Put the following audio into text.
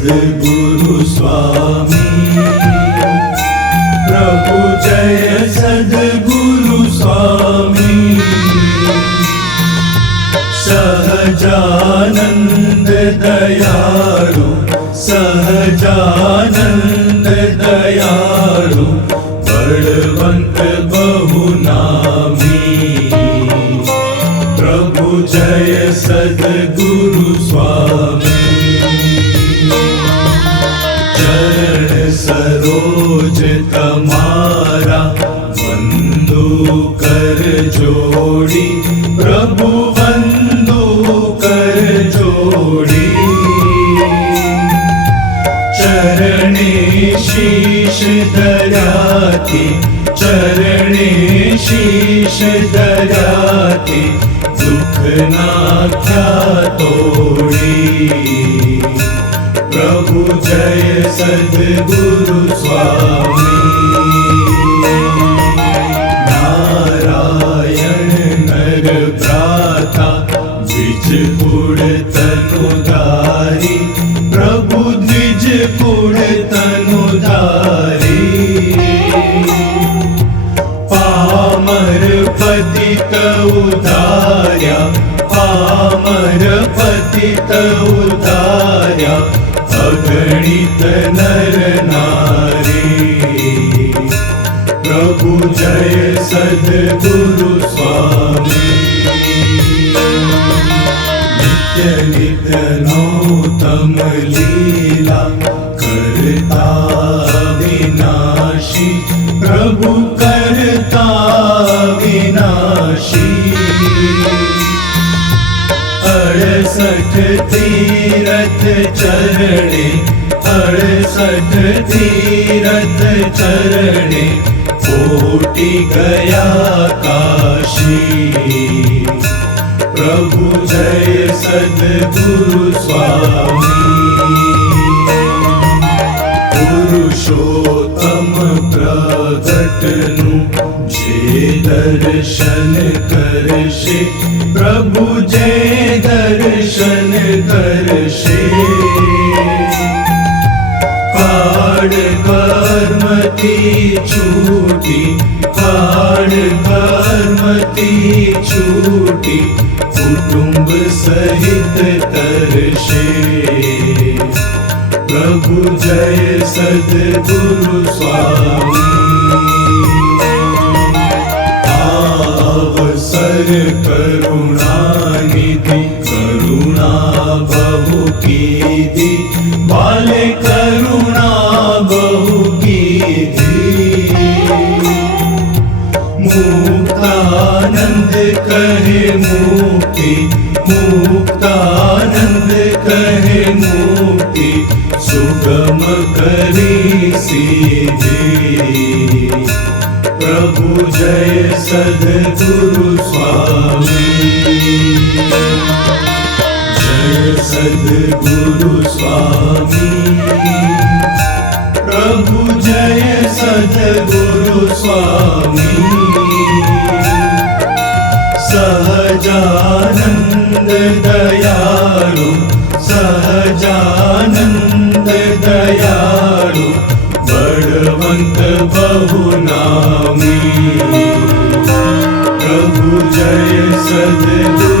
सद्गुरु स्वामी प्रभु जय सद्गुरु स्वामी। सहजानन्द दयालु सहजानन्द दयालु बलवन्त बहुना दयाति चरणे शीश दयाति दुख नाख्या तोड़ी प्रभु जय सद्गुरु स्वामी तनुधारी प्रभु द्विज पुर तनुधारी पामर पतित उदार्या पामर पतित उदार्या अगणित नर नारी। प्रभु जय सद्गुरु नित्य नौतम लीला करता विनाशी प्रभु करता विनाशी अड़सठ तीरथ चरणे, अड़सठ तीरथ चरणे, कोटि गया काशी। जय पुरुषोत्तम प्रगटनु जे दर्शन करशे। प्रभु जे दर्शन करशे। काड कर्मती छूटी काड कर्मती छूटी करुणानिधि करुणा करुणा मुक्तानंद कहे मुक्ति मुक्तानंद प्रभु जय सद्गुरु स्वामी। जय सद्गुरु स्वामी प्रभु जय सद्गुरु स्वामी। Sahajanand दयाळु Sahajanand दयाळु is said little